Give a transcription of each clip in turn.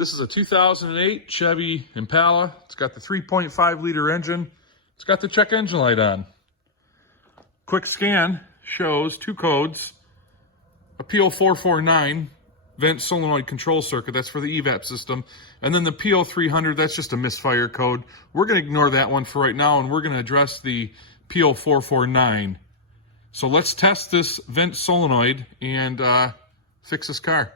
This is a 2008 Chevy Impala. It's got the 3.5 liter engine. It's got the check engine light on. Quick scan shows two codes, a P0449 vent solenoid control circuit, that's for the evap system, and then the P0300, that's just a misfire code. We're going to ignore that one for right now, and we're going to address the P0449. So let's test this vent solenoid and fix this car.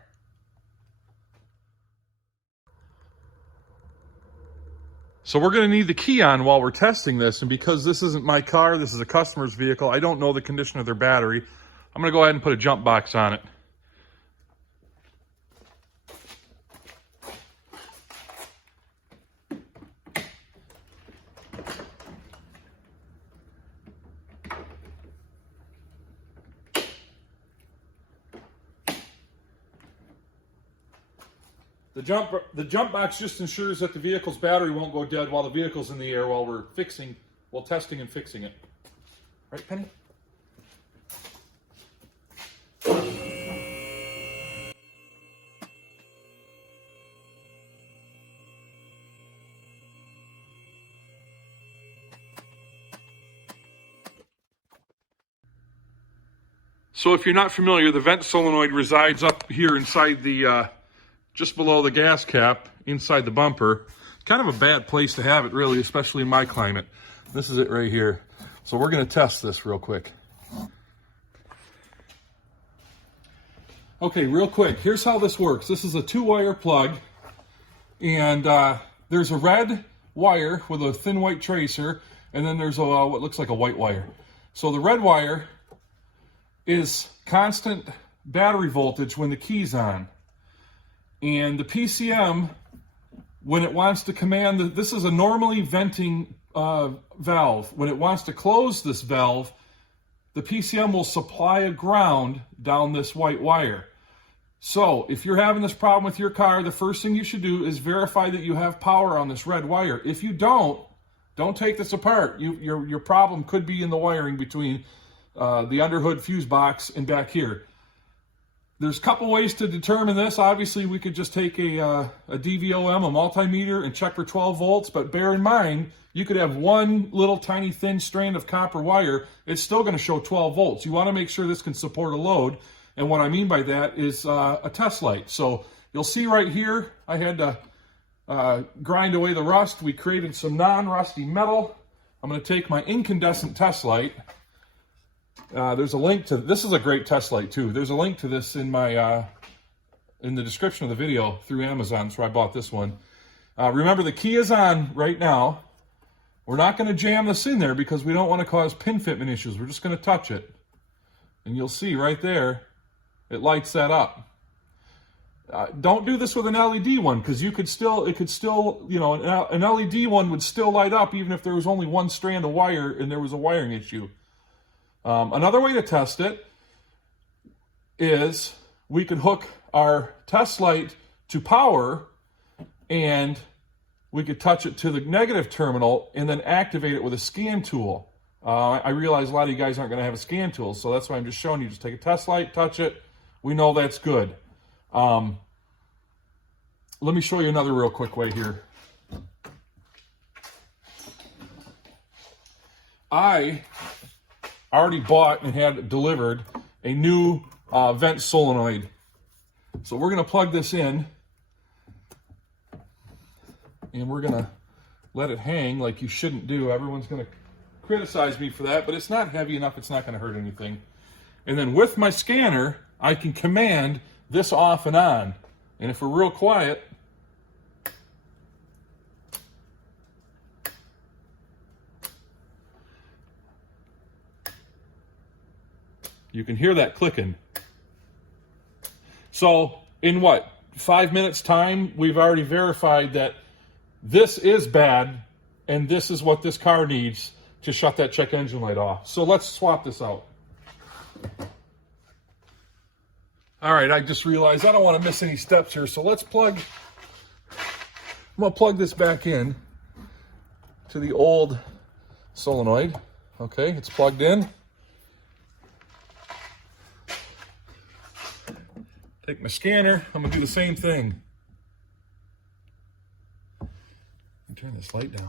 So we're going to need the key on while we're testing this, and because this isn't my car, this is a customer's vehicle, I don't know the condition of their battery. I'm going to go ahead and put a jump box on it. The jump box just ensures that the vehicle's battery won't go dead while the vehicle's in the air while we're testing and fixing it. Right, Penny? So if you're not familiar, the vent solenoid resides up here inside the just below the gas cap, inside the bumper. Kind of a bad place to have it, really, especially in my climate. This is it right here. So we're going to test this real quick. Okay, real quick, here's how this works. This is a 2-wire plug, and there's a red wire with a thin white tracer, and then there's what looks like a white wire. So the red wire is constant battery voltage when the key's on. And the PCM, when it wants to command, this is a normally venting valve. When it wants to close this valve, the PCM will supply a ground down this white wire. So if you're having this problem with your car, the first thing you should do is verify that you have power on this red wire. If you don't take this apart. Your problem could be in the wiring between the underhood fuse box and back here. There's a couple ways to determine this. Obviously, we could just take a DVOM, a multimeter, and check for 12 volts, but bear in mind, you could have one little tiny thin strand of copper wire. It's still going to show 12 volts. You want to make sure this can support a load, and what I mean by that is a test light. So you'll see right here, I had to grind away the rust. We created some non-rusty metal. I'm going to take my incandescent test light. There's a link to, this is a great test light too. There's a link to this in my, in the description of the video through Amazon, so I bought this one. Remember, the key is on right now. We're not going to jam this in there because we don't want to cause pin fitment issues. We're just going to touch it. And you'll see right there, it lights that up. Don't do this with an LED one, because it could still, you know, an LED one would still light up even if there was only one strand of wire and there was a wiring issue. Another way to test it is we could hook our test light to power, and we could touch it to the negative terminal and then activate it with a scan tool. I realize a lot of you guys aren't going to have a scan tool, so that's why I'm just showing you. Just take a test light, touch it. We know that's good. Let me show you another real quick way here. I already bought and had delivered a new vent solenoid. So we're going to plug this in, and we're going to let it hang like you shouldn't do. Everyone's going to criticize me for that, but it's not heavy enough, it's not going to hurt anything. And then with my scanner, I can command this off and on. And if we're real quiet, you can hear that clicking. So in what, 5 minutes time, we've already verified that this is bad and this is what this car needs to shut that check engine light off. So let's swap this out. All right, I just realized I don't want to miss any steps here. So I'm going to plug this back in to the old solenoid. Okay, it's plugged in. Take my scanner, I'm going to do the same thing. Turn this light down.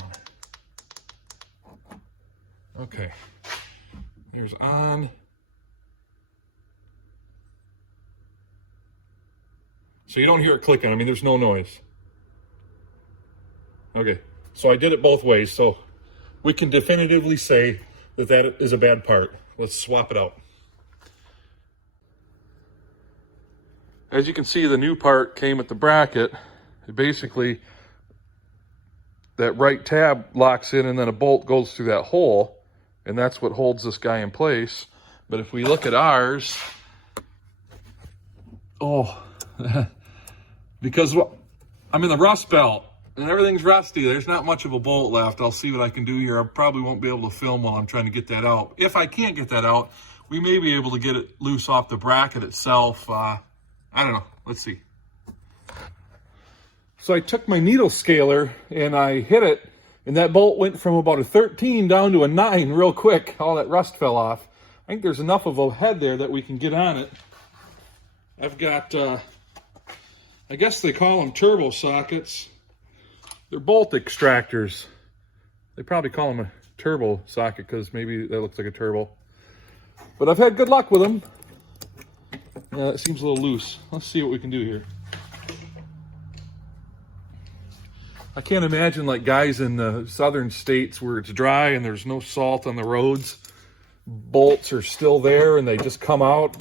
Okay. Here's on. So you don't hear it clicking. I mean, there's no noise. Okay. So I did it both ways. So we can definitively say that that is a bad part. Let's swap it out. As you can see, the new part came with the bracket. It basically, that right tab locks in and then a bolt goes through that hole, and that's what holds this guy in place. But if we look at ours, because I'm in the rust belt and everything's rusty, there's not much of a bolt left. I'll see what I can do here. I probably won't be able to film while I'm trying to get that out. If I can't get that out, we may be able to get it loose off the bracket itself. I don't know. Let's see. So I took my needle scaler and I hit it, and that bolt went from about a 13 down to a 9 real quick. All that rust fell off. I think there's enough of a head there that we can get on it. I've got, I guess they call them turbo sockets. They're bolt extractors. They probably call them a turbo socket because maybe that looks like a turbo. But I've had good luck with them. Yeah, it seems a little loose. Let's see what we can do here. I can't imagine like guys in the southern states where it's dry and there's no salt on the roads. Bolts are still there and they just come out.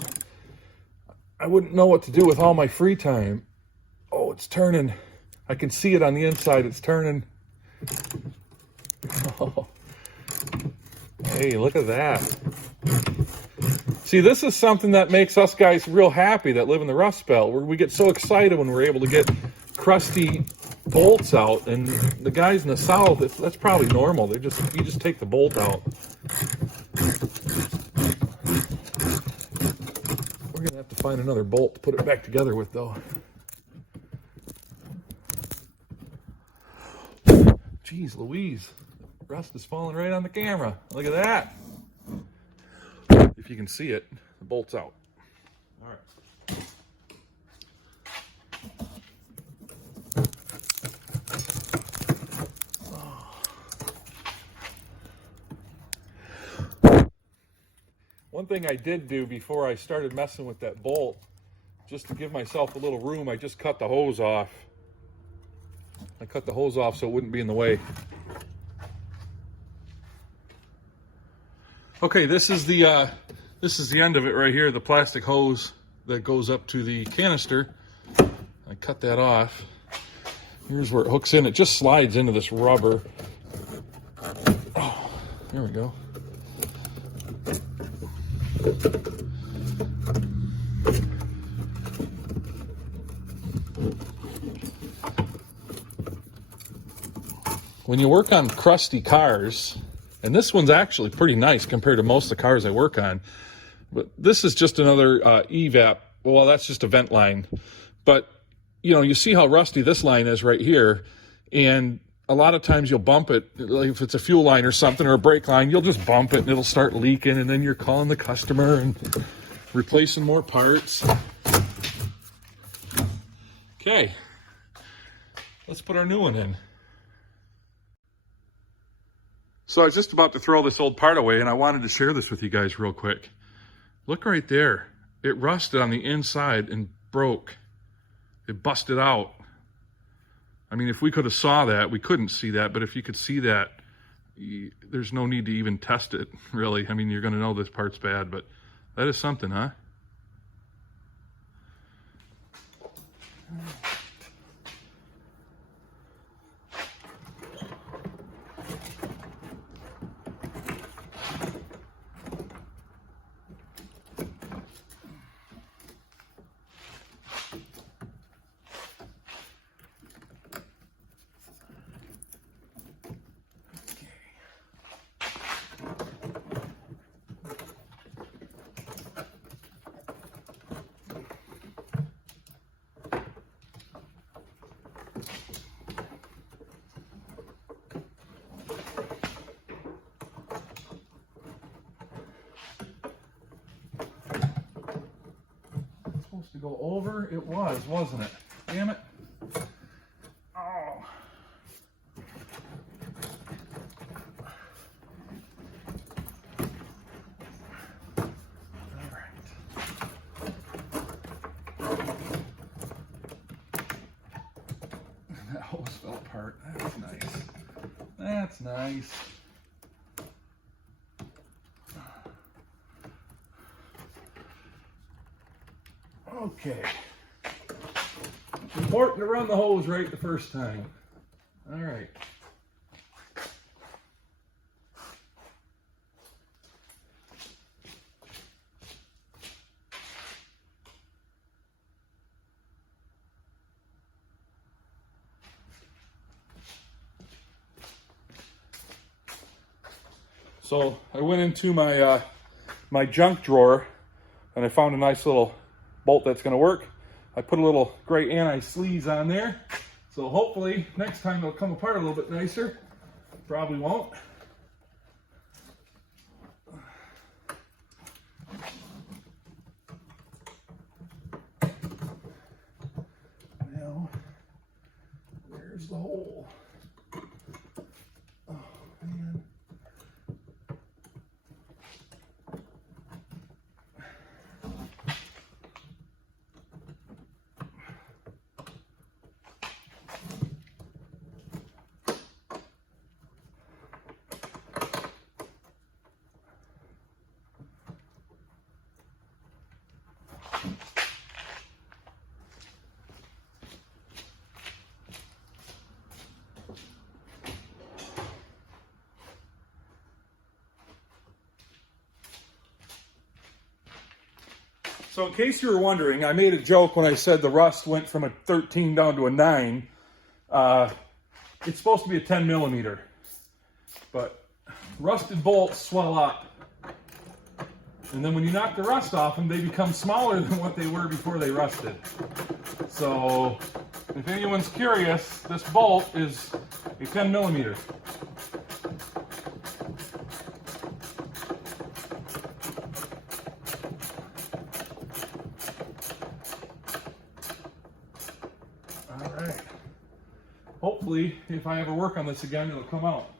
I wouldn't know what to do with all my free time. Oh, it's turning. I can see it on the inside. It's turning. Oh. Hey, look at that. See, this is something that makes us guys real happy that live in the Rust Belt, where we get so excited when we're able to get crusty bolts out, and the guys in the South, that's probably normal. You just take the bolt out. We're gonna have to find another bolt to put it back together with, though. Jeez Louise, rust is falling right on the camera. Look at that. If you can see it, the bolt's out. All right. One thing I did do before I started messing with that bolt, just to give myself a little room, I just cut the hose off. I cut the hose off so it wouldn't be in the way. Okay, this is the end of it right here, the plastic hose that goes up to the canister. I cut that off. Here's where it hooks in. It just slides into this rubber. Oh, there we go. When you work on crusty cars, and this one's actually pretty nice compared to most of the cars I work on, but this is just another evap. Well, that's just a vent line. But, you know, you see how rusty this line is right here, and a lot of times you'll bump it, like if it's a fuel line or something, or a brake line, you'll just bump it and it'll start leaking, and then you're calling the customer and replacing more parts. Okay, let's put our new one in. So I was just about to throw this old part away, and I wanted to share this with you guys real quick. Look right there. It rusted on the inside and broke. It busted out. I mean, if we could have saw that, we couldn't see that, but if you could see that, there's no need to even test it, really. I mean, you're going to know this part's bad, but that is something, huh? To go over, it was, wasn't it? Damn it. Oh. apart. That's nice. That's nice. Okay. Important to run the hose right the first time. All right. So I went into my my junk drawer and I found a nice little bolt that's going to work. I put a little gray anti-sleaze on there, so hopefully next time it'll come apart a little bit nicer. Probably won't. Now, where's the hole? Oh, man. So in case you were wondering, I made a joke when I said the rust went from a 13 down to a 9. It's supposed to be a 10 millimeter, but rusted bolts swell up. And then when you knock the rust off them, they become smaller than what they were before they rusted. So if anyone's curious, this bolt is a 10 millimeter. Hopefully, if I ever work on this again, it'll come out.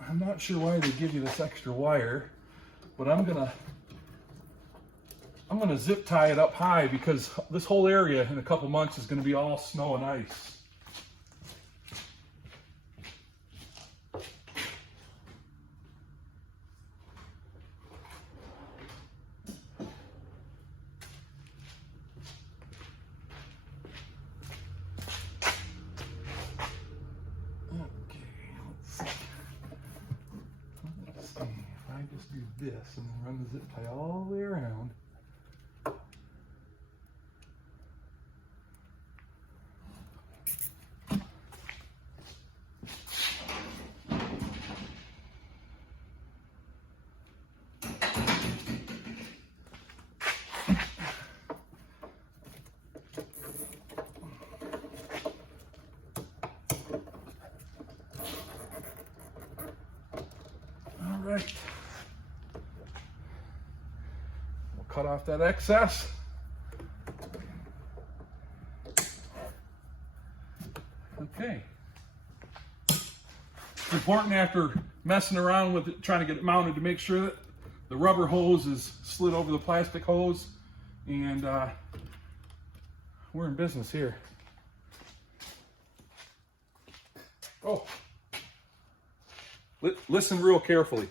I'm not sure why they give you this extra wire, but I'm gonna zip tie it up high because this whole area in a couple months is gonna be all snow and ice. Just do this and then run the zip tie all the way around. All right. Cut off that excess. Okay. It's important after messing around with it, trying to get it mounted, to make sure that the rubber hose is slid over the plastic hose, and we're in business here. Oh, listen real carefully.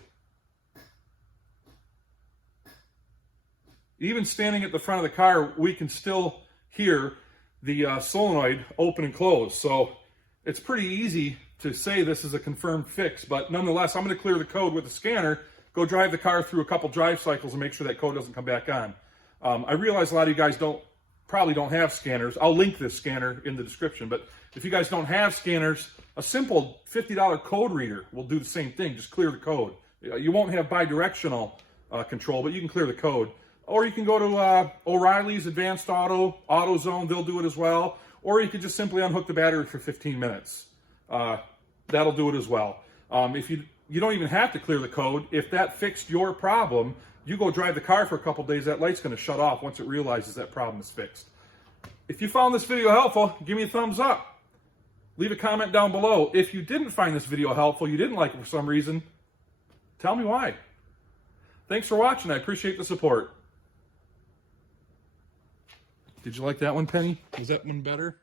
Even standing at the front of the car, we can still hear the solenoid open and close. So it's pretty easy to say this is a confirmed fix, but nonetheless, I'm going to clear the code with the scanner, go drive the car through a couple drive cycles and make sure that code doesn't come back on. I realize a lot of you guys probably don't have scanners. I'll link this scanner in the description, but if you guys don't have scanners, a simple $50 code reader will do the same thing. Just clear the code. You won't have bi-directional control, but you can clear the code. Or you can go to O'Reilly's Advanced Auto, AutoZone, they'll do it as well. Or you could just simply unhook the battery for 15 minutes. That'll do it as well. If you don't even have to clear the code. If that fixed your problem, you go drive the car for a couple days, that light's gonna shut off once it realizes that problem is fixed. If you found this video helpful, give me a thumbs up. Leave a comment down below. If you didn't find this video helpful, you didn't like it for some reason, tell me why. Thanks for watching, I appreciate the support. Did you like that one, Penny? Was that one better?